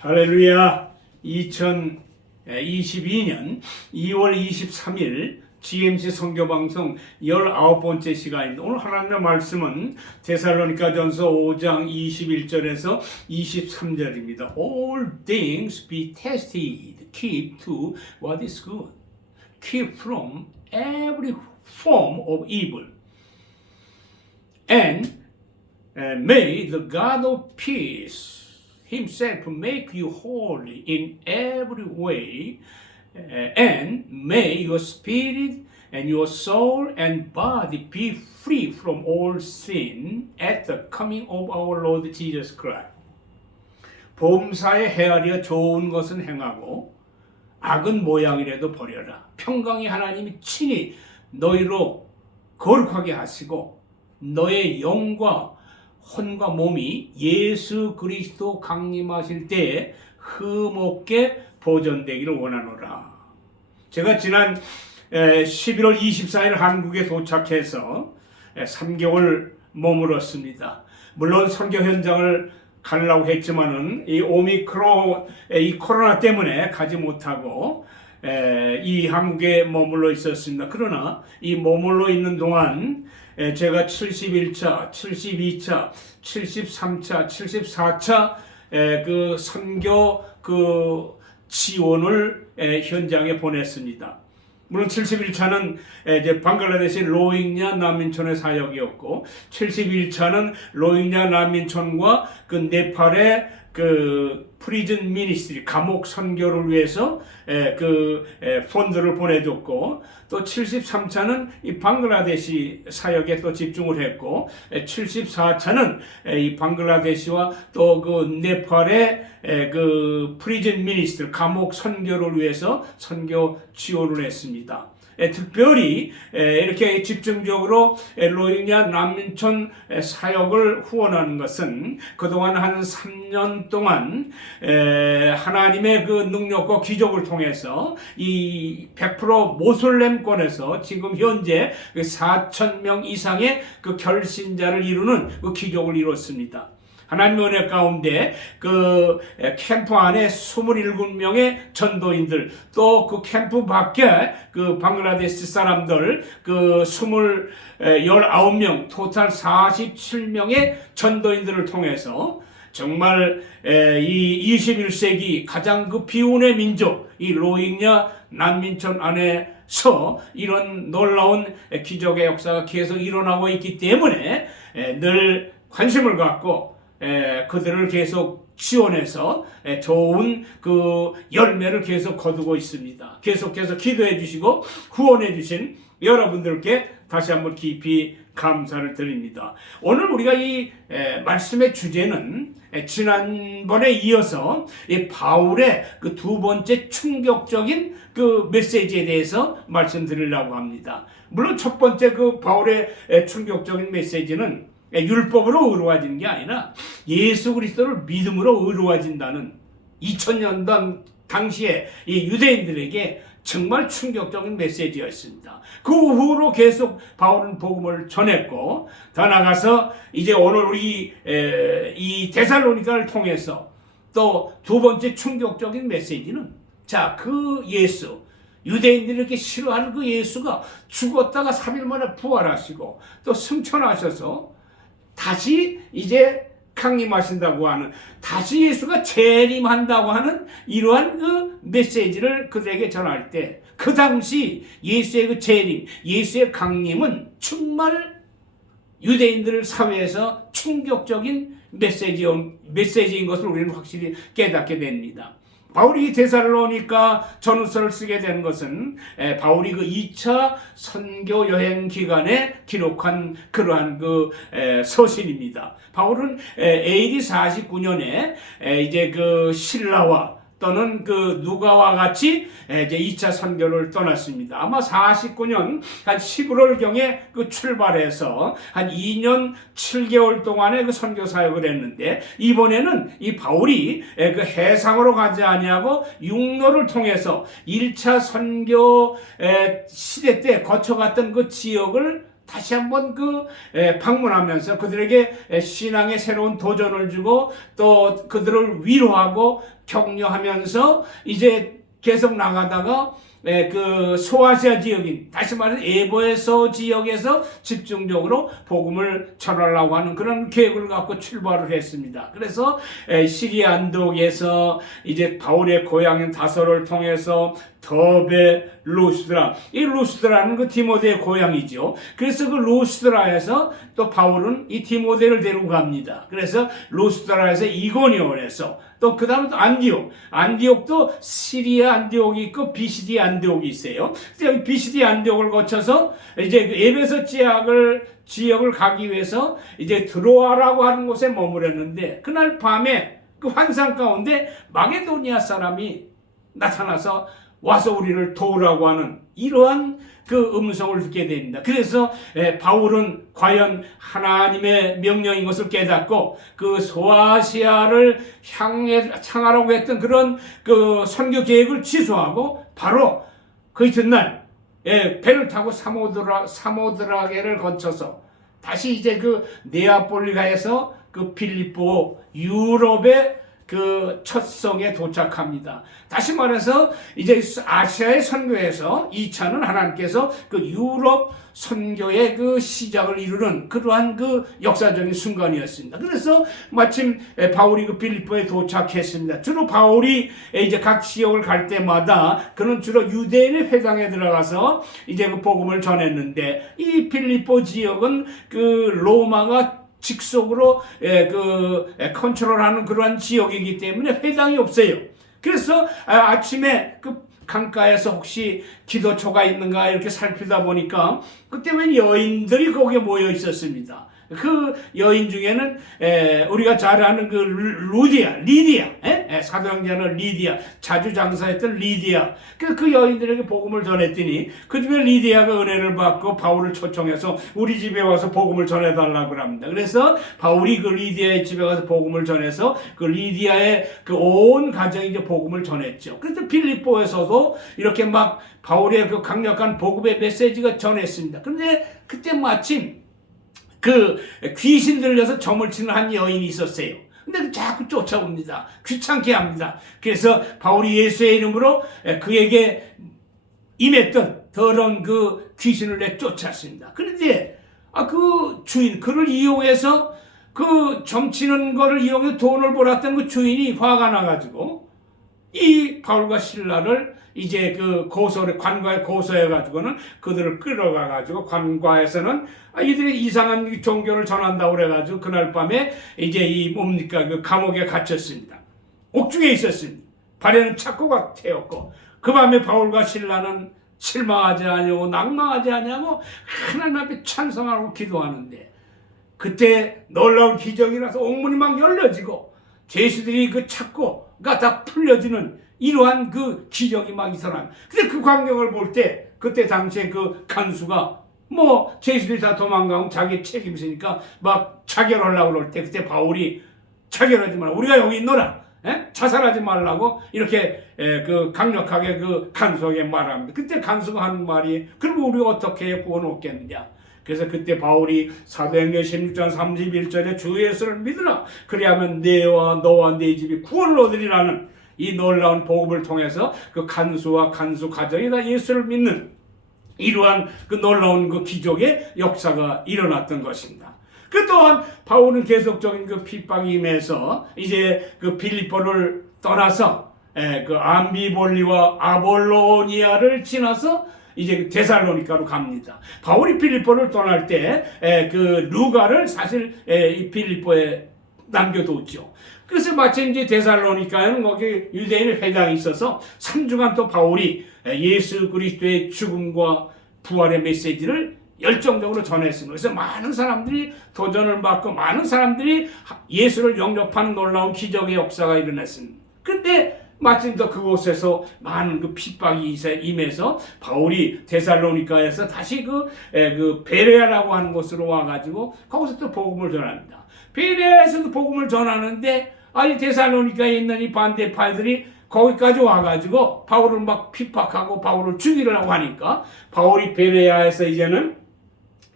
할렐루야. 2022년 2월 23일 GMC 선교방송 19번째 시간입니다. 오늘 하나님의 말씀은 데살로니가전서 5장 21절에서 23절입니다. All things be tested, keep to what is good, keep from every form of evil, and may the God of peace Himself make you holy in every way, and may your spirit and your soul and body be free from all sin at the coming of our Lord Jesus Christ. 범사에 헤아려 좋은 것은 행하고 악은 모양이라도 버려라. 평강의 하나님이 친히 너희로 거룩하게 하시고 너의 영과 혼과 몸이 예수 그리스도 강림하실 때에 흠없게 보존되기를 원하노라. 제가 지난 11월 24일 한국에 도착해서 3개월 머물었습니다. 물론 선교 현장을 가려고 했지만은 이 오미크론, 이 코로나 때문에 가지 못하고 이 한국에 머물러 있었습니다. 그러나 이 머물러 있는 동안 제가 71차, 72차, 73차, 74차 그 선교 그 지원을 현장에 보냈습니다. 물론 71차는 이제 방글라데시 로힝야 난민촌의 사역이었고 71차는 로힝야 난민촌과 그 네팔의 그 프리즌 미니스트리 감옥 선교를 위해서 그 펀드를 보내줬고 또 73차는 이 방글라데시 사역에 또 집중을 했고 74차는 이 방글라데시와 또 그 네팔의 그 프리즌 미니스트리 감옥 선교를 위해서 선교 지원을 했습니다. 특별히 이렇게 집중적으로 로힝야 난민촌 사역을 후원하는 것은 그동안 한 3년 동안 하나님의 그 능력과 기적을 통해서 이 100% 모슬렘권에서 지금 현재 4,000명 이상의 그 결신자를 이루는 그 기적을 이뤘습니다. 하나님의 은혜 가운데 그 캠프 안에 27명의 전도인들 또 그 캠프 밖에 그 방글라데시 사람들 그 19명 토탈 47명의 전도인들을 통해서 정말 이 21세기 가장 그 비운의 민족 이 로힝야 난민촌 안에서 이런 놀라운 기적의 역사가 계속 일어나고 있기 때문에 늘 관심을 갖고 그들을 계속 지원해서 좋은 그 열매를 계속 거두고 있습니다. 계속해서 기도해 주시고 후원해 주신 여러분들께 다시 한번 깊이 감사를 드립니다. 오늘 우리가 이 말씀의 주제는 지난번에 이어서 이 바울의 그 두 번째 충격적인 그 메시지에 대해서 말씀드리려고 합니다. 물론 첫 번째 그 바울의 충격적인 메시지는 율법으로 의로워지는 게 아니라 예수 그리스도를 믿음으로 의로워진다는 2000년 당시에 이 유대인들에게 정말 충격적인 메시지였습니다. 그 후로 계속 바울은 복음을 전했고 더 나아가서 이제 오늘 우리 이 데살로니가를 통해서 또 두 번째 충격적인 메시지는 자, 그 예수 유대인들이 이렇게 싫어하는 그 예수가 죽었다가 3일 만에 부활하시고 또 승천하셔서 다시 이제 강림하신다고 하는 다시 예수가 재림한다고 하는 이러한 그 메시지를 그들에게 전할 때 그 당시 예수의 그 재림, 예수의 강림은 정말 유대인들 사회에서 충격적인 메시지인 것을 우리는 확실히 깨닫게 됩니다. 바울이 데살로니가 전후서를 쓰게 된 것은 바울이 그 2차 선교 여행 기간에 기록한 그러한 그 서신입니다. 바울은 AD 49년에 이제 그 신라와 또는 그 누가와 같이 이제 2차 선교를 떠났습니다. 아마 49년 한 11월경에 그 출발해서 한 2년 7개월 동안의 그 선교 사역을 했는데 이번에는 이 바울이 그 해상으로 가지 아니하고 육로를 통해서 1차 선교 시대 때 거쳐갔던 그 지역을 다시 한번 방문하면서 그들에게 신앙의 새로운 도전을 주고 또 그들을 위로하고 격려하면서 이제 계속 나가다가 그 소아시아 지역인, 다시 말해서 에보에서 지역에서 집중적으로 복음을 전하려고 하는 그런 계획을 갖고 출발을 했습니다. 그래서 시리아 안독에서 이제 바울의 고향인 다소를 통해서 더베, 루스드라, 이 루스드라는 그 디모데의 고향이죠. 그래서 그 루스드라에서 또 바울은 이 디모데를 데리고 갑니다. 그래서 루스드라에서 이고니온에서 또 그 다음에 또 안디옥도 시리아 안디옥이 있고 비시디 안디옥이 있어요. 그래서 여기 비시디 안디옥을 거쳐서 이제 그 에베소 지역을 가기 위해서 이제 드로아라고 하는 곳에 머무렸는데, 그날 밤에 그 환상 가운데 마게도니아 사람이 나타나서 와서 우리를 도우라고 하는 이러한 그 음성을 듣게 됩니다. 그래서 바울은 과연 하나님의 명령인 것을 깨닫고 그 소아시아를 향하라고 했던 그런 그 선교 계획을 취소하고 바로 그 이튿날 배를 타고 사모드라게를 거쳐서 다시 이제 그 네아폴리가에서 그 필리포 유럽의 그 첫 성에 도착합니다. 다시 말해서 이제 아시아의 선교에서 2차는 하나님께서 그 유럽 선교의 그 시작을 이루는 그러한 그 역사적인 순간이었습니다. 그래서 마침 바울이 그 필리포에 도착했습니다. 주로 바울이 이제 각 지역을 갈 때마다 그는 주로 유대인의 회당에 들어가서 이제 그 복음을 전했는데, 이 필리포 지역은 그 로마가 직속으로 컨트롤하는 그러한 지역이기 때문에 회당이 없어요. 그래서 아침에 그 강가에서 혹시 기도처가 있는가 이렇게 살피다 보니까 그때 웬 여인들이 거기에 모여 있었습니다. 그 여인 중에는 우리가 잘 아는 그 리디아, 사도행전의 리디아, 자주 장사했던 리디아, 그 여인들에게 복음을 전했더니 그 중에 리디아가 은혜를 받고 바울을 초청해서 우리 집에 와서 복음을 전해달라고 합니다. 그래서 바울이 그 리디아의 집에 가서 복음을 전해서 그 리디아의 그 온 가정이 이제 복음을 전했죠. 그래서 필리포에서도 이렇게 막 바울의 그 강력한 복음의 메시지가 전했습니다. 그런데 그때 마침 그 귀신 들려서 점을 치는 한 여인이 있었어요. 근데 자꾸 쫓아옵니다. 귀찮게 합니다. 그래서 바울이 예수의 이름으로 그에게 임했던 더러운 그 귀신을 내쫓았습니다. 그런데 그 주인, 그를 이용해서 그 점치는 거를 이용해서 돈을 벌었던 그 주인이 화가 나가지고 이 바울과 실라를 이제 그 관과에 고소해가지고는 그들을 끌어가가지고 관과에서는 이들이 이상한 종교를 전한다고 그래가지고 그날 밤에 이제 그 감옥에 갇혔습니다. 옥중에 있었습니다. 발에는 착고가 태웠고 그 밤에 바울과 실라는 실망하지 아니하고 낭망하지 아니하고 하나님 앞에 찬송하고 기도하는데, 그때 놀라운 기적이라서 옥문이 막 열려지고 죄수들이 그 착고가 다 풀려지는 이러한 그 기적이 막 일어납니다. 근데 그 광경을 볼 때 그때 당시에 그 간수가 죄수들이 다 도망가고 자기 책임 있으니까 막 자결하려고 그럴 때 그때 바울이 자결하지 마라, 우리가 여기 있노라, 자살하지 말라고 이렇게 그 강력하게 그 간수에게 말합니다. 그때 간수가 하는 말이, 그럼 우리가 어떻게 구원 얻겠느냐. 그래서 그때 바울이 사도행전 16장 31절에 주 예수를 믿으라, 그리하면 너와 네 집이 구원을 얻으리라는 이 놀라운 복음을 통해서 그 간수와 간수 가정이 다 예수를 믿는 이러한 그 놀라운 그 기적의 역사가 일어났던 것입니다. 그 또한 바울은 계속적인 그 핍박이 임해서 이제 그 필리포를 떠나서 그 암비볼리와 아볼로니아를 지나서 이제 데살로니카로 갑니다. 바울이 필리포를 떠날 때 그 루가를 사실 이 필리포에 남겨뒀죠. 그래서 마침 이제 데살로니카에는 거기 유대인의 회당이 있어서 3주간 또 바울이 예수 그리스도의 죽음과 부활의 메시지를 열정적으로 전했습니다. 그래서 많은 사람들이 도전을 받고 많은 사람들이 예수를 영접하는 놀라운 기적의 역사가 일어났습니다. 그런데 마침 또 그곳에서 많은 그 핍박이 임해서 바울이 데살로니카에서 다시 그 베레아라고 하는 곳으로 와가지고 거기서 또 복음을 전합니다. 베레아에서도 복음을 전하는데 데살로니카에 있는 이 반대파들이 거기까지 와가지고 바울을 막 핍박하고 바울을 죽이려고 하니까 바울이 베레아에서 이제는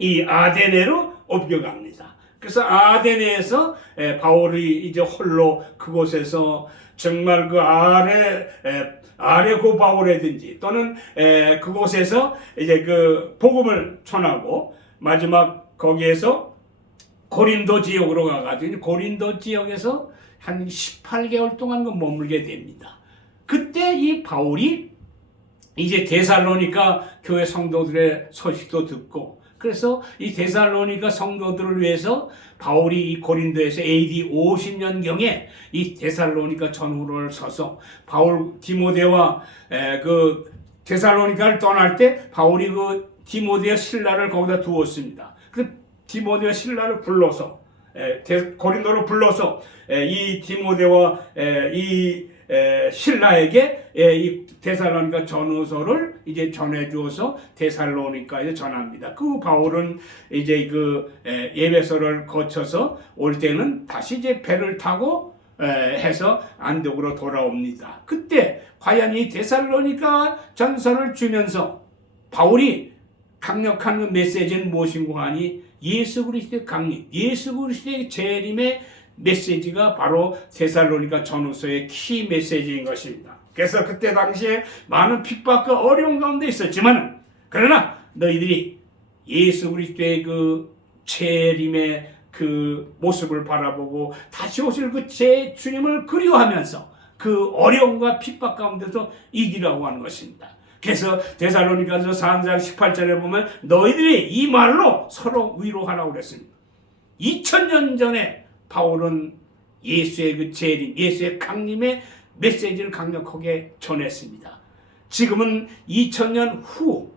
이 아데네로 옮겨갑니다. 그래서 아데네에서 바울이 이제 홀로 그곳에서 정말 그 아래 고바울이든지 또는 그곳에서 이제 그 복음을 전하고 마지막 거기에서 고린도 지역으로 가가지고 고린도 지역에서 한 18개월 동안 머물게 됩니다. 그때 이 바울이 이제 데살로니가 교회 성도들의 소식도 듣고 그래서 이 데살로니가 성도들을 위해서 바울이 이 고린도에서 AD 50년경에 이 데살로니가 전후를 서서 바울 디모데와 그 데살로니가를 떠날 때 바울이 그 디모데와 실라를 거기다 두었습니다. 그 디모데와 실라를 불러서 고린도로 불러서 이 디모데와 이 신라에게 이 데살로니가 전후서를 이제 전해주어서 데살로니가에 전합니다. 그 바울은 이제 그 에베소를 거쳐서 올 때는 다시 이제 배를 타고 해서 안독으로 돌아옵니다. 그때 과연 이 데살로니가 전서를 주면서 바울이 강력한 그 메시지는 무엇인고 하니 예수 그리스도의 강림, 예수 그리스도의 재림의 메시지가 바로 데살로니가 전후서의 키 메시지인 것입니다. 그래서 그때 당시에 많은 핍박과 어려운 가운데 있었지만 그러나 너희들이 예수 그리스도의 그 재림의 그 모습을 바라보고 다시 오실 그 제 주님을 그리워하면서 그 어려움과 핍박 가운데서 이기라고 하는 것입니다. 그래서 데살로니가서 4장 18절에 보면 너희들이 이 말로 서로 위로하라고 그랬습니다. 2000년 전에 바울은 예수의 그 재림, 예수의 강림의 메시지를 강력하게 전했습니다. 지금은 2000년 후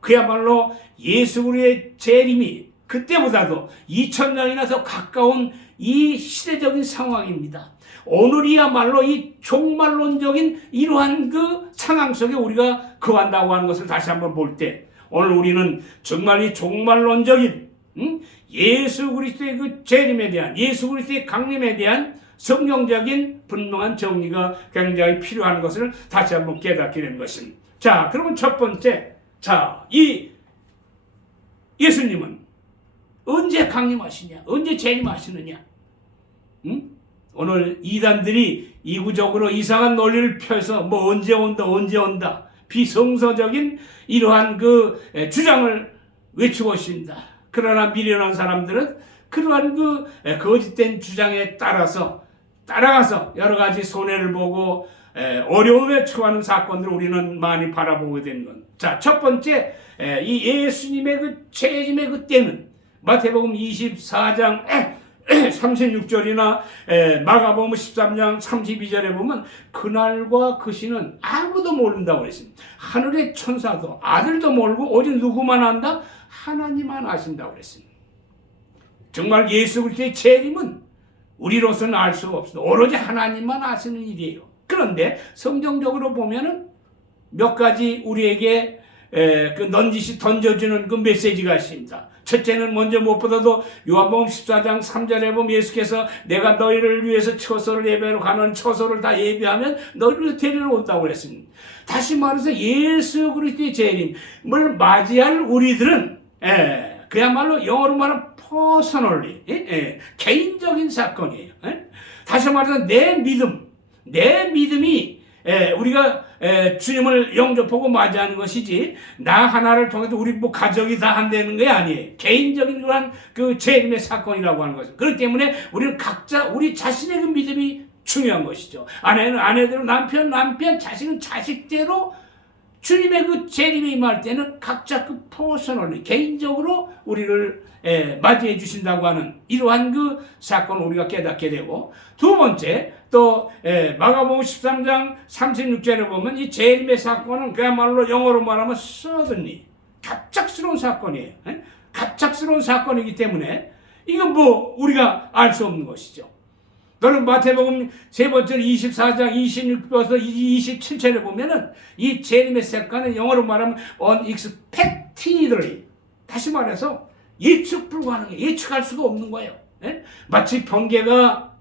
그야말로 예수 그리스도의 재림이 그때보다도 2000년이나 더 가까운 이 시대적인 상황입니다. 오늘이야말로 이 종말론적인 이러한 그 상황 속에 우리가 거한다고 하는 것을 다시 한번 볼 때 오늘 우리는 정말 이 종말론적인 예수 그리스도의 그 재림에 대한 예수 그리스도의 강림에 대한 성경적인 분명한 정리가 굉장히 필요한 것을 다시 한번 깨닫게 된 것입니다. 자, 그러면 첫 번째, 자, 이 예수님은 언제 강림하시냐? 언제 재림하시느냐? 오늘 이단들이 이구적으로 이상한 논리를 펴서 뭐 언제 온다 비성서적인 이러한 그 주장을 외치고 있습니다. 그러나 미련한 사람들은 그러한 그 거짓된 주장에 따라가서 여러 가지 손해를 보고 어려움에 처하는 사건들을 우리는 많이 바라보게 되는 것. 자, 첫 번째 이 예수님의 그 재림의 그때는 마태복음 24장 36절이나 마가복음 13장 32절에 보면 그날과 그 시는 아무도 모른다고 그랬습니다. 하늘의 천사도 아들도 모르고 오직 누구만 안다? 하나님만 아신다고 그랬습니다. 정말 예수 그리스도의 재림은 우리로서는 알 수가 없습니다. 오로지 하나님만 아시는 일이에요. 그런데 성경적으로 보면은 몇 가지 우리에게 그 넌지시 던져주는 그 메시지가 있습니다. 첫째는 먼저 무엇보다도 요한복음 14장 3절에 보면 예수께서 내가 너희를 위해서 처소를 예배로 가는 처소를 다 예배하면 너희를 데리러 온다고 그랬습니다. 다시 말해서 예수 그리스도의 재림을 맞이할 우리들은 그야말로 영어로 말하면 퍼스널리 개인적인 사건이에요. 다시 말해서 내 믿음이 우리가 주님을 영접하고 맞이하는 것이지 나 하나를 통해서 우리 뭐 가족이 다 한다는 게 아니에요. 개인적인 그런 그 재림의 사건이라고 하는 것이죠. 그렇기 때문에 우리는 각자 우리 자신의 그 믿음이 중요한 것이죠. 아내는 아내대로 남편 자식은 자식대로 주님의 그 재림이 임할 때는 각자 그 퍼스널리 개인적으로 우리를 맞이해 주신다고 하는 이러한 그 사건을 우리가 깨닫게 되고 두 번째 또 마가복음 13장 36절에 보면 이 재림의 사건은 그야말로 영어로 말하면 suddenly 갑작스러운 사건이에요. 갑작스러운 사건이기 때문에 이건 뭐 우리가 알 수 없는 것이죠. 너는 마태복음 세 번째 24장 26절에서 27절에 보면은 이 재림의 사건은 영어로 말하면 unexpectedly 다시 말해서 예측 불가능해. 예측할 수가 없는 거예요. 마치 번개가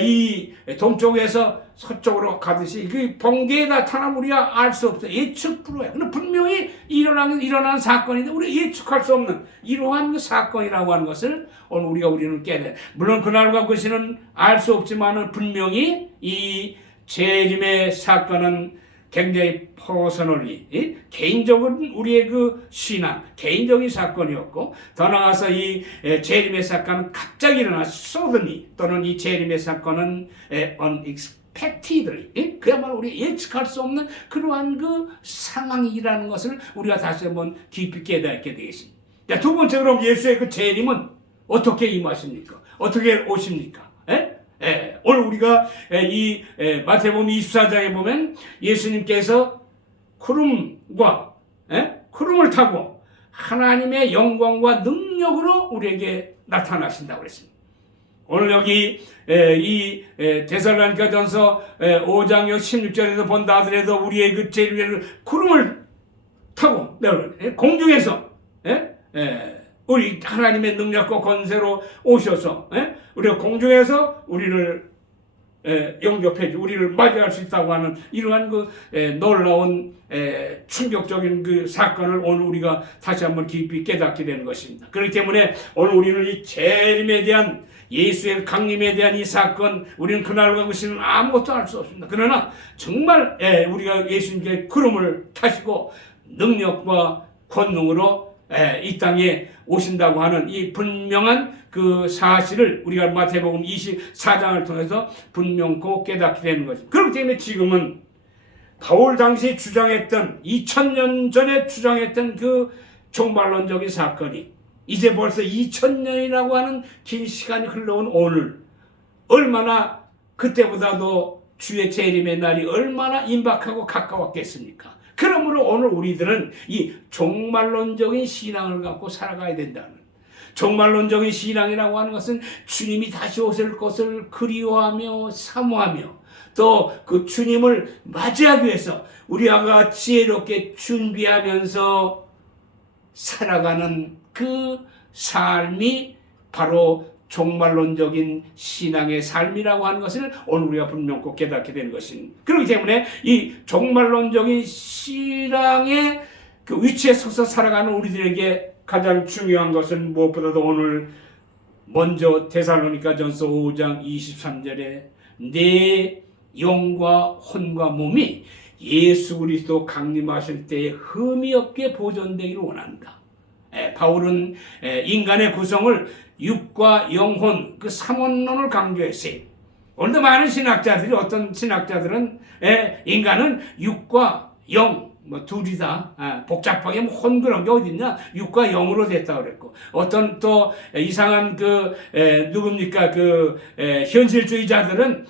이 동쪽에서 서쪽으로 가듯이 그 번개에 나타나면 우리가 알 수 없어. 예측 불허야. 근데 분명히 일어난 사건인데 우리 예측할 수 없는 이러한 그 사건이라고 하는 것을 오늘 우리는 깨달아. 물론 그날과 그 시는 알 수 없지만은 분명히 이 재림의 사건은 굉장히 퍼서널리 개인적인 우리의 그 신앙, 개인적인 사건이었고, 더 나아가서 이 재림의 사건은 갑자기 일어나 suddenly, 또는 이 재림의 사건은 unexpectedly, 그야말로 우리 예측할 수 없는 그러한 그 상황이라는 것을 우리가 다시 한번 깊이 깨닫게 되겠습니다. 자, 두 번째, 그럼 예수의 그 재림은 어떻게 임하십니까? 어떻게 오십니까? 오늘 우리가 이 마태복음 24장에 보면 예수님께서 구름을 타고 하나님의 영광과 능력으로 우리에게 나타나신다고 그랬습니다. 오늘 여기 이 데살로니가전서 5장 16절에서 본다 하더라도 우리의 그 재림을 구름을 타고 공중에서 우리 하나님의 능력과 권세로 오셔서 우리가 공중에서 우리를 영접해 주, 우리를 맞이할 수 있다고 하는 이러한 그 놀라운 충격적인 그 사건을 오늘 우리가 다시 한번 깊이 깨닫게 되는 것입니다. 그렇기 때문에 오늘 우리는 이 재림에 대한, 예수의 강림에 대한 이 사건, 우리는 그날과 그 시는 아무것도 알 수 없습니다. 그러나 정말 우리가 예수님께 구름을 타시고 능력과 권능으로 이 땅에 오신다고 하는 이 분명한 그 사실을 우리가 마태복음 24장을 통해서 분명코 깨닫게 되는 것입니다. 그렇기 때문에 지금은 바울 당시 주장했던, 2000년 전에 주장했던 그 종말론적인 사건이 이제 벌써 2000년이라고 하는 긴 시간이 흘러온 오늘, 얼마나 그때보다도 주의 재림의 날이 얼마나 임박하고 가까웠겠습니까? 그러므로 오늘 우리들은 이 종말론적인 신앙을 갖고 살아가야 된다는, 종말론적인 신앙이라고 하는 것은 주님이 다시 오실 것을 그리워하며 사모하며 또 그 주님을 맞이하기 위해서 우리가 지혜롭게 준비하면서 살아가는 그 삶이 바로 종말론적인 신앙의 삶이라고 하는 것을 오늘 우리가 분명히 깨닫게 되는 것입니다. 그렇기 때문에 이 종말론적인 신앙의 그 위치에 서서 살아가는 우리들에게 가장 중요한 것은 무엇보다도 오늘 먼저 데살로니가전서 5장 23절에 내 영과 혼과 몸이 예수 그리스도 강림하실 때에 흠이 없게 보존되기를 원한다. 바울은 인간의 구성을 육과 영혼, 그 삼원론을 강조했어요. 오늘도 많은 신학자들이, 어떤 신학자들은 인간은 육과 영, 둘이다. 복잡하게 혼 그런 게 어딨냐? 육과 영으로 됐다 그랬고, 어떤 또 이상한 누굽니까? 현실주의자들은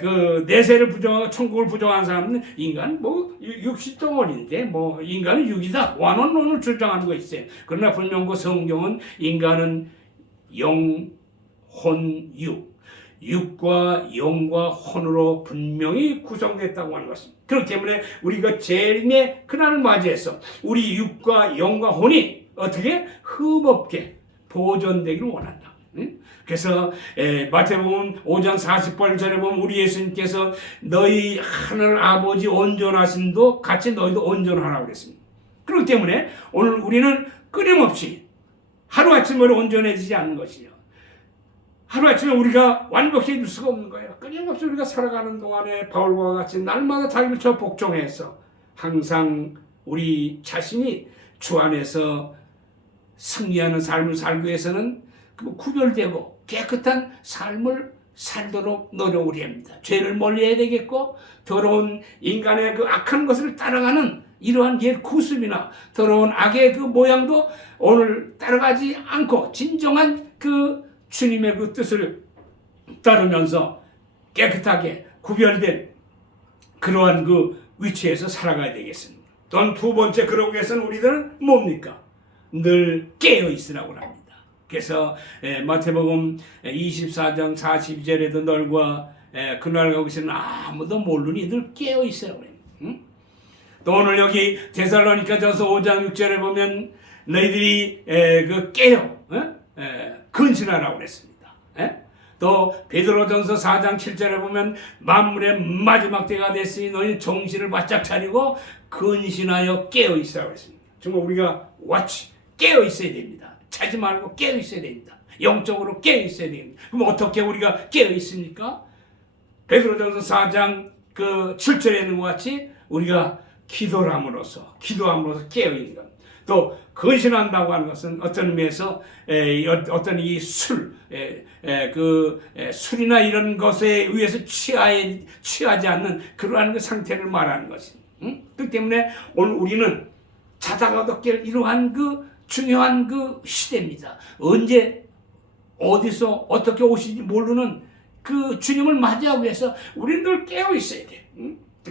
그 내세를 부정하고 천국을 부정하는 사람은 인간은 육신덩어리인데 인간은 육이다. 완원론을 주장하는 거 있어요. 그러나 분명 그 성경은 인간은 영, 혼, 육과 영과 혼으로 분명히 구성됐다고 하는 것입니다. 그렇기 때문에 우리가 재림의 그날을 맞이해서 우리 육과 영과 혼이 어떻게 흠없게 보존되기를 원한다. 그래서 마태복음 5장 48절에 보면 우리 예수님께서 너희 하늘 아버지 온전하심도 같이 너희도 온전하라고 그랬습니다. 그렇기 때문에 오늘 우리는 끊임없이 하루아침에 온전해지지 않는 것이요, 하루아침에 우리가 완벽해질 수가 없는 거예요. 끊임없이 우리가 살아가는 동안에 바울과 같이 날마다 자기를 저 복종해서 항상 우리 자신이 주 안에서 승리하는 삶을 살기 위해서는 구별되고 깨끗한 삶을 살도록 노력을 해야 합니다. 죄를 멀리해야 되겠고, 더러운 인간의 그 악한 것을 따라가는 이러한 옛 구습이나 더러운 악의 그 모양도 오늘 따라가지 않고 진정한 그 주님의 그 뜻을 따르면서 깨끗하게 구별된 그러한 그 위치에서 살아가야 되겠습니다. 또한 두 번째, 그러기 위해서는 우리들은 뭡니까? 늘 깨어 있으라고 합니다. 그래서 마태복음 24장 42절에도 너희와 그날 거기서는 아무도 모르니 늘 깨어 있으라고 해요. 또 오늘 여기 데살로니가전서 5장 6절에 보면 너희들이 깨어 근신하라고 그랬습니다. 또 베드로전서 4장 7절에 보면 만물의 마지막 때가 됐으니 너희 정신을 바짝 차리고 근신하여 깨어 있으라고 했습니다. 정말 우리가 깨어 있어야 됩니다. 자지 말고 깨어 있어야 됩니다. 영적으로 깨어 있어야 됩니다. 그럼 어떻게 우리가 깨어 있습니까? 베드로전서 4장 그 7절에 있는 것 같이 우리가 기도함으로써 깨어 있는 것. 또 근신한다고 하는 것은 어떤 의미에서 어떤 이 술이나 이런 것에 의해서 취하지 않는 그러한 그 상태를 말하는 것입니다. 그렇기 때문에 오늘 우리는 자다가도 깰 이러한 그 중요한 그 시대입니다. 언제 어디서 어떻게 오시는지 모르는 그 주님을 맞이하기 위해서 우리는 늘 깨어 있어야 돼.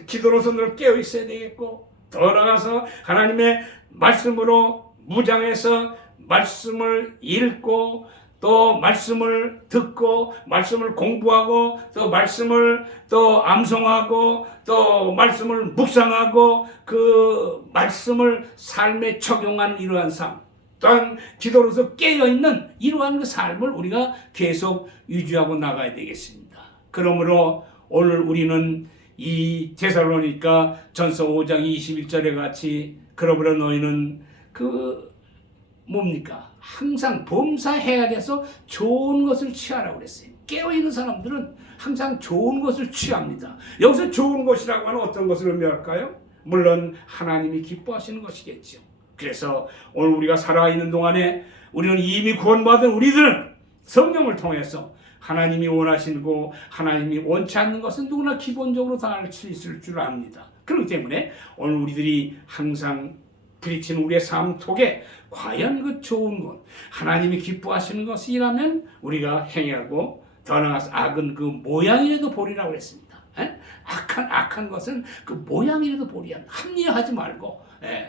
기도로서 늘 깨어 있어야 되겠고, 더 나아가서 하나님의 말씀으로 무장해서 말씀을 읽고 또 말씀을 듣고 말씀을 공부하고 또 말씀을 또 암송하고 또 말씀을 묵상하고 그 말씀을 삶에 적용하는 이러한 삶, 또한 기도로서 깨어있는 이러한 그 삶을 우리가 계속 유지하고 나가야 되겠습니다. 그러므로 오늘 우리는 이 데살로니가 전서 5장 21절에 같이 그러므로 너희는 항상 범사해야 돼서 좋은 것을 취하라고 그랬어요. 깨어있는 사람들은 항상 좋은 것을 취합니다. 여기서 좋은 것이라고 하는 어떤 것을 의미할까요? 물론 하나님이 기뻐하시는 것이겠죠. 그래서 오늘 우리가 살아있는 동안에 우리는 이미 구원받은 우리들은 성령을 통해서 하나님이 원하시고 하나님이 원치 않는 것은 누구나 기본적으로 다 알 수 있을 줄 압니다. 그렇기 때문에 오늘 우리들이 항상 부딪히는 우리의 삶 속에 과연 그 좋은 것, 하나님이 기뻐하시는 것이라면 우리가 행하고, 더 나아가서 악은 그 모양이라도 보리라고 그랬습니다. 악한 것은 그 모양이라도 보리야. 합리화하지 말고,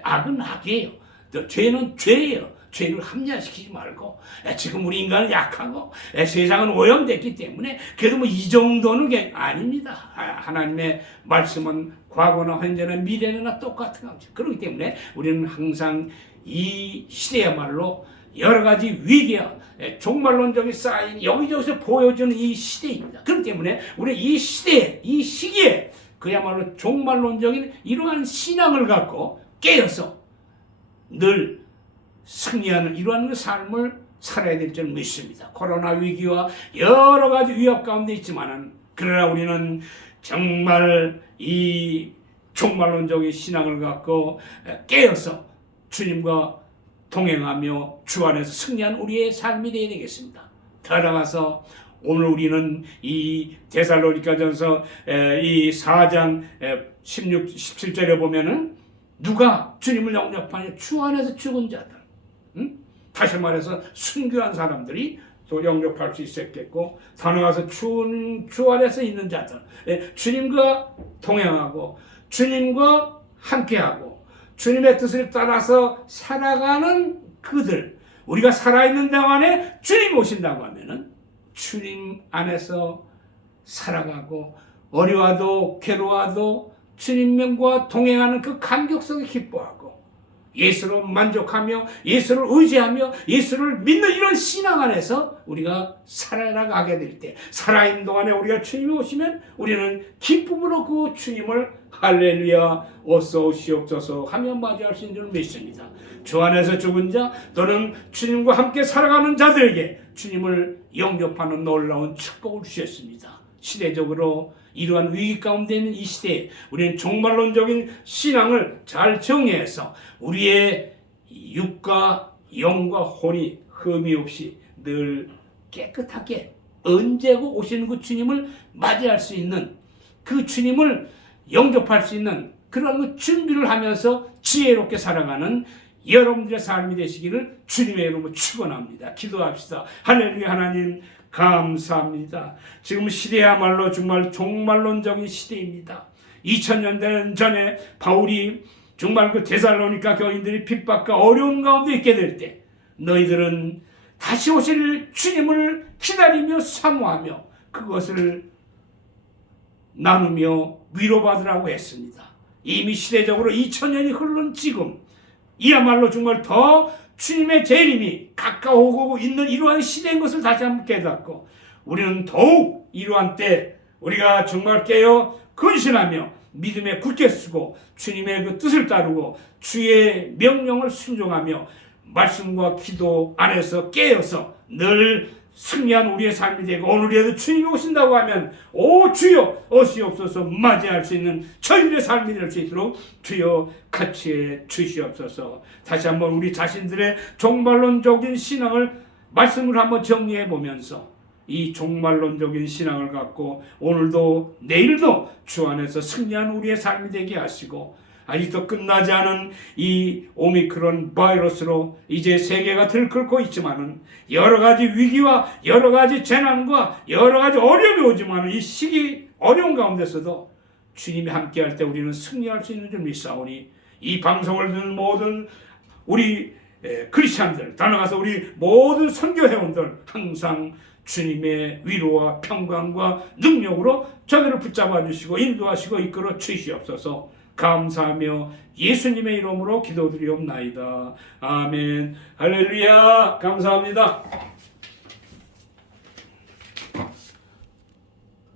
악은 악이에요. 또 죄는 죄예요. 죄를 합리화시키지 말고, 지금 우리 인간은 약하고 세상은 오염됐기 때문에 그래도 뭐 이 정도는 게 아닙니다. 하나님의 말씀은 과거나 현재나 미래나 똑같은 거죠. 그렇기 때문에 우리는 항상 이 시대야말로 여러 가지 위기와 종말론적인 쌓인 여기저기서 보여주는 이 시대입니다. 그렇기 때문에 우리 이 시대에, 이 시기에 그야말로 종말론적인 이러한 신앙을 갖고 깨어서 늘 승리하는 이러한 삶을 살아야 될 줄 믿습니다. 코로나 위기와 여러 가지 위협 가운데 있지만은, 그러나 우리는 정말 이 종말론적인 신앙을 갖고 깨어서 주님과 동행하며 주 안에서 승리한 우리의 삶이 되어야 되겠습니다. 더 나아가서 오늘 우리는 이 데살로니가전서 이 4장 16, 17절에 보면은 누가 주님을 영접하냐? 주 안에서 죽은 자들. 다시 말해서 순교한 사람들이 또 영접할 수 있었겠고, 더 나아가서 주 안에서 있는 자들, 주님과 동행하고 주님과 함께하고 주님의 뜻을 따라서 살아가는 그들, 우리가 살아있는 동안에 주님 오신다고 하면은 주님 안에서 살아가고 어려워도 괴로워도 주님과 동행하는 그 감격성에 기뻐하고 예수로 만족하며 예수를 의지하며 예수를 믿는 이런 신앙 안에서 우리가 살아가게 될 때, 살아있는 동안에 우리가 주님이 오시면 우리는 기쁨으로 그 주님을 할렐루야 어서 오시옵소서 하며 맞이할 수 있는 줄 믿습니다. 주 안에서 죽은 자 또는 주님과 함께 살아가는 자들에게 주님을 영접하는 놀라운 축복을 주셨습니다. 시대적으로 이러한 위기 가운데 있는 이 시대에 우리는 종말론적인 신앙을 잘 정리해서 우리의 육과 영과 혼이 흠이 없이 늘 깨끗하게 언제고 오시는 그 주님을 맞이할 수 있는, 그 주님을 영접할 수 있는 그런 그 준비를 하면서 지혜롭게 살아가는 여러분들의 삶이 되시기를 주님의 이름으로 축원합니다. 기도합시다. 할렐루야. 하나님 감사합니다. 지금 시대야말로 정말 종말론적인 시대입니다. 2000년 전에 바울이 정말 그 데살로니가 교인들이 핍박과 어려운 가운데 있게 될 때 너희들은 다시 오실 주님을 기다리며 사모하며 그것을 나누며 위로받으라고 했습니다. 이미 시대적으로 2000년이 흐른 지금 이야말로 정말 더 주님의 재림이 가까워오고 있는 이러한 시대인 것을 다시 한번 깨닫고 우리는 더욱 이러한 때 우리가 정말 깨어 근신하며 믿음에 굳게 쓰고 주님의 그 뜻을 따르고 주의 명령을 순종하며 말씀과 기도 안에서 깨어서 늘 승리한 우리의 삶이 되고 오늘이라도 주님이 오신다고 하면 오 주여 어시옵소서 맞이할 수 있는 저희들의 삶이 될 수 있도록 주여 같이 주시옵소서. 다시 한번 우리 자신들의 종말론적인 신앙을 말씀을 한번 정리해 보면서 이 종말론적인 신앙을 갖고 오늘도 내일도 주 안에서 승리한 우리의 삶이 되게 하시고 아직도 끝나지 않은 이 오미크론 바이러스로 이제 세계가 들끓고 있지만은 여러 가지 위기와 여러 가지 재난과 여러 가지 어려움이 오지만 이 시기 어려운 가운데서도 주님이 함께할 때 우리는 승리할 수 있는 줄 믿사오니 이 방송을 듣는 모든 우리 크리스찬들 더 나아가서 우리 모든 선교 회원들 항상 주님의 위로와 평강과 능력으로 저들을 붙잡아 주시고 인도하시고 이끌어 주시옵소서. 감사하며 예수님의 이름으로 기도드리옵나이다. 아멘. 할렐루야. 감사합니다.